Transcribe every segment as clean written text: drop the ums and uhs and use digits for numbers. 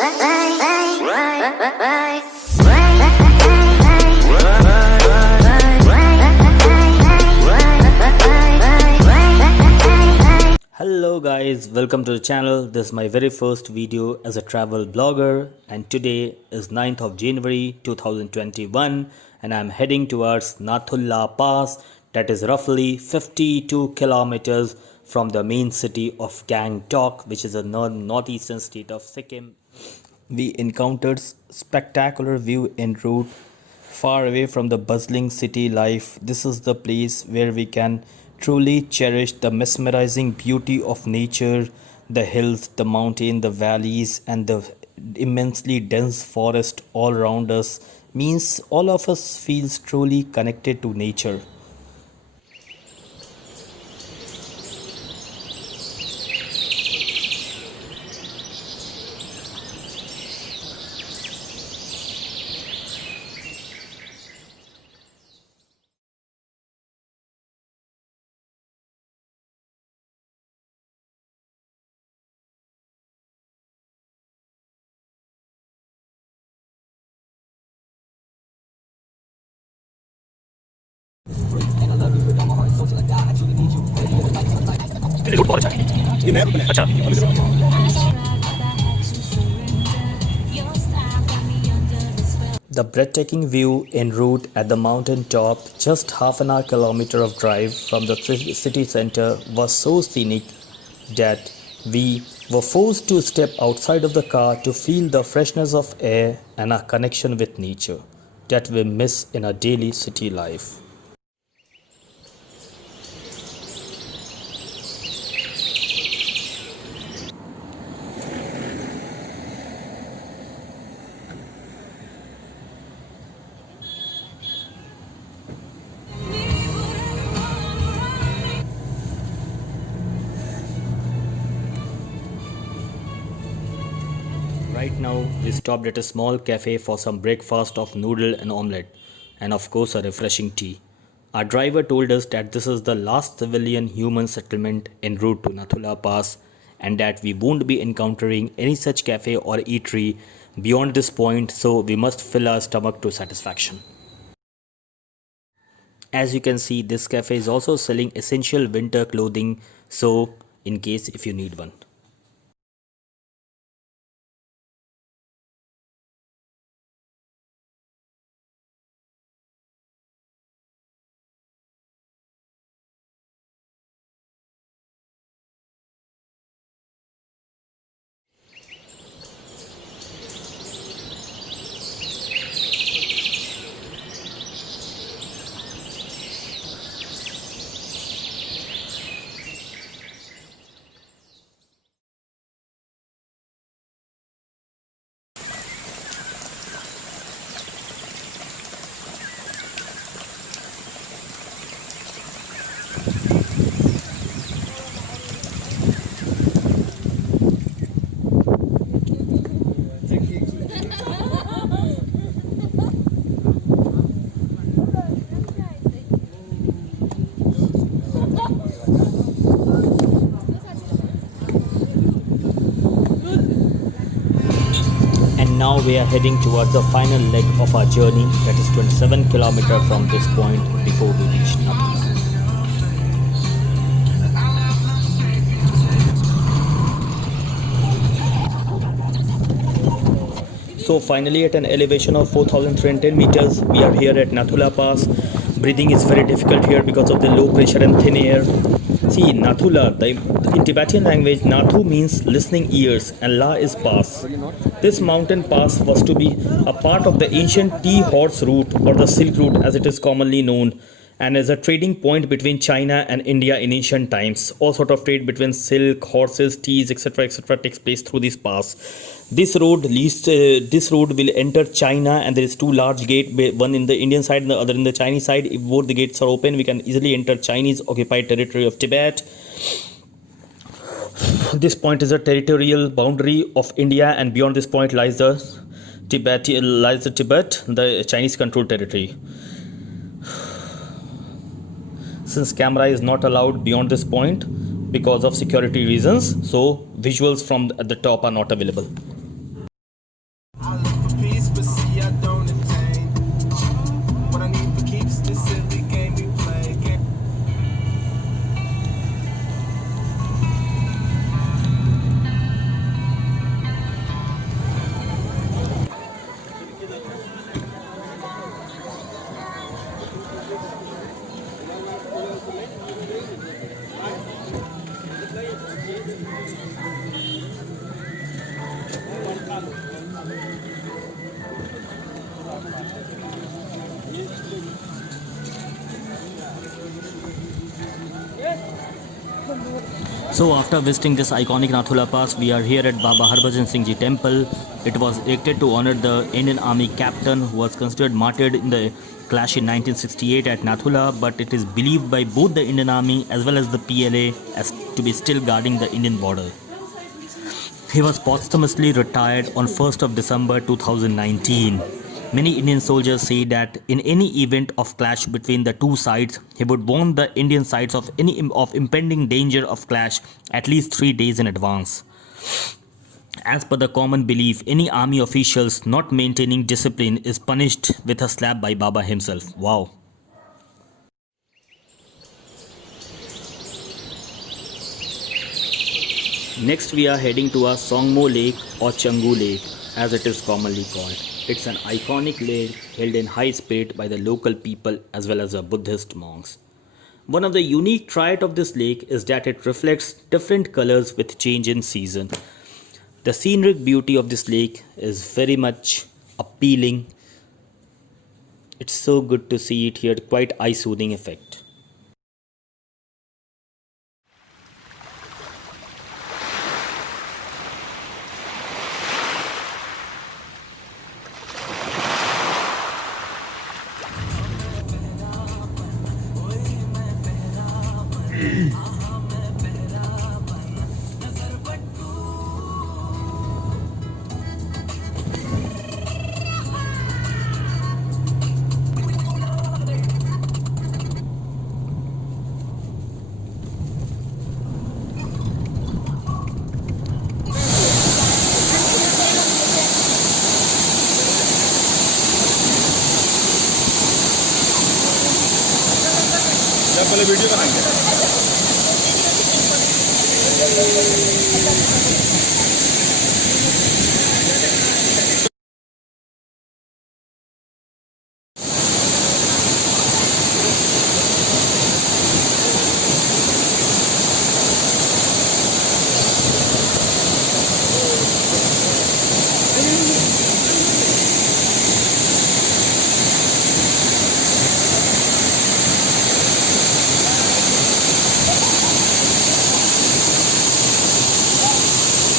Hello guys, welcome to the channel. This is my very first video as a travel blogger, and today is 9th of January 2021 and I'm heading towards Nathula Pass, that is roughly 52 kilometers from the main city of Gangtok, which is a northeastern state of Sikkim. We encountered spectacular view en route, far away from the bustling city life. This is the place where we can truly cherish the mesmerizing beauty of nature, the hills, the mountain, the valleys, and the immensely dense forest all around us. Means all of us feels truly connected to nature. The breathtaking view en route at the mountain top, just half an hour kilometer of drive from the city center, was so scenic that we were forced to step outside of the car to feel the freshness of air and our connection with nature that we miss in our daily city life. Right now, we stopped at a small cafe for some breakfast of noodle and omelette, and of course a refreshing tea. Our driver told us that this is the last civilian human settlement en route to Nathula Pass, and that we won't be encountering any such cafe or eatery beyond this point, so we must fill our stomach to satisfaction. As you can see, this cafe is also selling essential winter clothing, so in case if you need one. Now we are heading towards the final leg of our journey, that is 27 kilometers from this point before we reach Nathula. So finally, at an elevation of 4,310 meters, we are here at Nathula Pass. Breathing is very difficult here because of the low pressure and thin air. See, Nathula, in Tibetan language, Nathu means listening ears and La is pass. This mountain pass was to be a part of the ancient tea horse route, or the Silk Route as it is commonly known, and is a trading point between China and India in ancient times. All sort of trade between silk, horses, teas, etc. takes place through this pass. This road will enter China, and there is two large gates, one in the Indian side and the other in the Chinese side. If both the gates are open, we can easily enter Chinese occupied territory of Tibet. This point is a territorial boundary of India, and beyond this point lies the Tibet, the Chinese controlled territory. Since camera is not allowed beyond this point because of security reasons, so visuals from the top are not available. So after visiting this iconic Nathula Pass, we are here at Baba Harbhajan Singh Ji Temple. It was erected to honor the Indian Army captain who was considered martyred in the clash in 1968 at Nathula, but it is believed by both the Indian Army as well as the PLA as to be still guarding the Indian border. He was posthumously retired on 1st of December 2019. Many Indian soldiers say that in any event of clash between the two sides, he would warn the Indian sides of impending danger of clash at least 3 days in advance. As per the common belief, any army officials not maintaining discipline is punished with a slap by Baba himself. Wow. Next we are heading to our Songmo Lake or Changu Lake as it is commonly called. It's an iconic lake held in high spirit by the local people as well as the Buddhist monks. One of the unique trait of this lake is that it reflects different colors with change in season. The scenic beauty of this lake is very much appealing. It's so good to see it here, quite eye-soothing effect. पहले video बनाएंगे।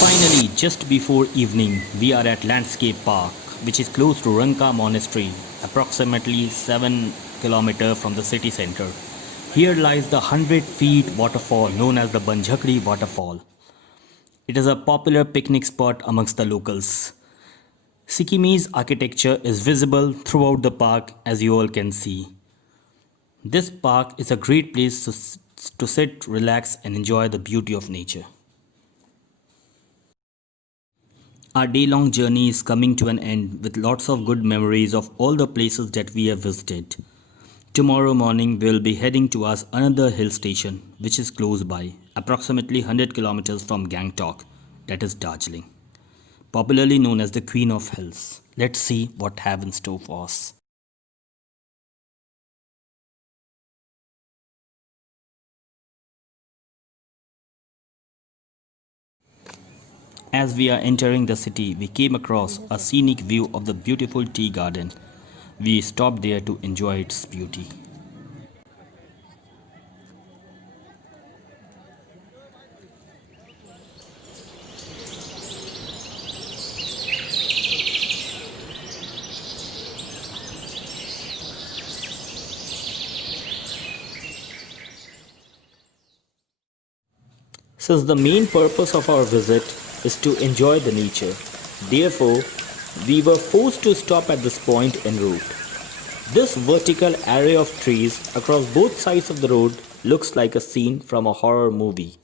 Finally, just before evening, we are at Landscape Park, which is close to Ranka Monastery, approximately 7 km from the city center. Here lies the 100 feet waterfall known as the Banjhakri Waterfall. It is a popular picnic spot amongst the locals. Sikkimese architecture is visible throughout the park as you all can see. This park is a great place to sit, relax and enjoy the beauty of nature. Our day-long journey is coming to an end with lots of good memories of all the places that we have visited. Tomorrow morning we will be heading towards another hill station which is close by, approximately 100 kilometers from Gangtok, that is Darjeeling, popularly known as the Queen of Hills. Let's see what have in store for us. As we are entering the city, we came across a scenic view of the beautiful tea garden. We stopped there to enjoy its beauty. Since the main purpose of our visit is to enjoy the nature, therefore, we were forced to stop at this point en route. This vertical array of trees across both sides of the road looks like a scene from a horror movie.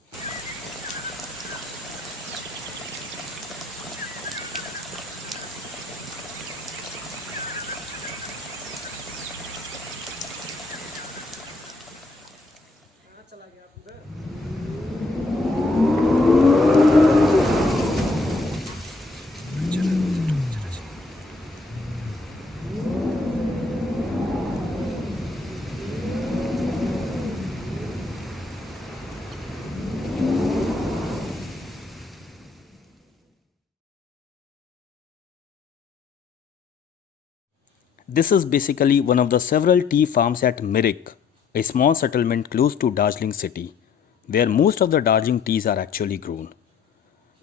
This is basically one of the several tea farms at Mirik, a small settlement close to Darjeeling city. where most of the Darjeeling teas are actually grown.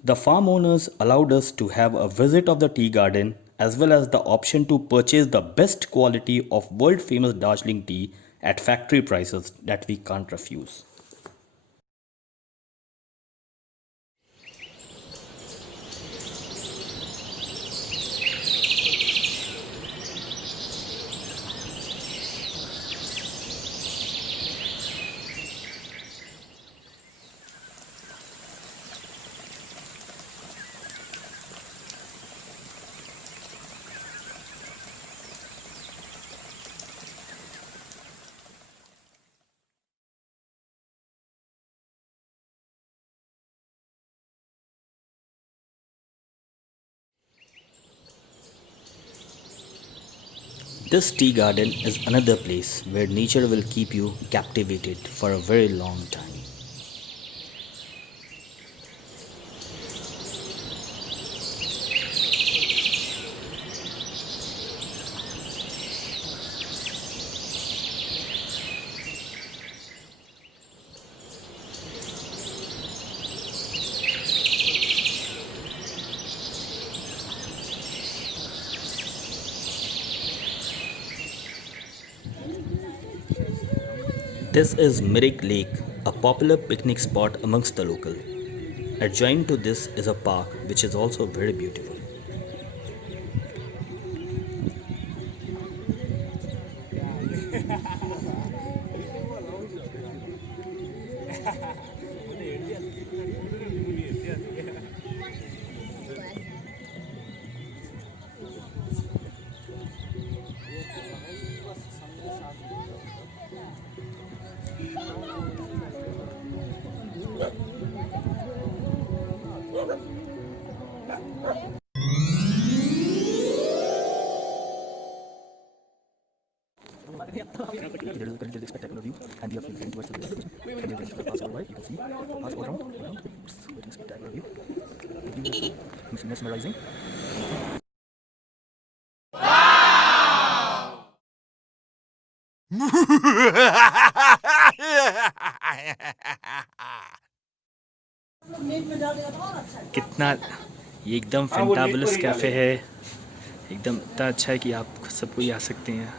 The farm owners allowed us to have a visit of the tea garden as well as the option to purchase the best quality of world famous Darjeeling tea at factory prices that we can't refuse. This tea garden is another place where nature will keep you captivated for a very long time. This is Mirik Lake, a popular picnic spot amongst the local. Adjoined to this is a park which is also very beautiful. There is a currently spectacular view, and we are facing towards the river. And there is a pass all right. You can see pass all around. It's a very spectacular view. The view is mesmerizing. कितना ये एकदम fantabulous cafe है, एकदम इतना अच्छा है कि आप सबको ही आ सकते हैं।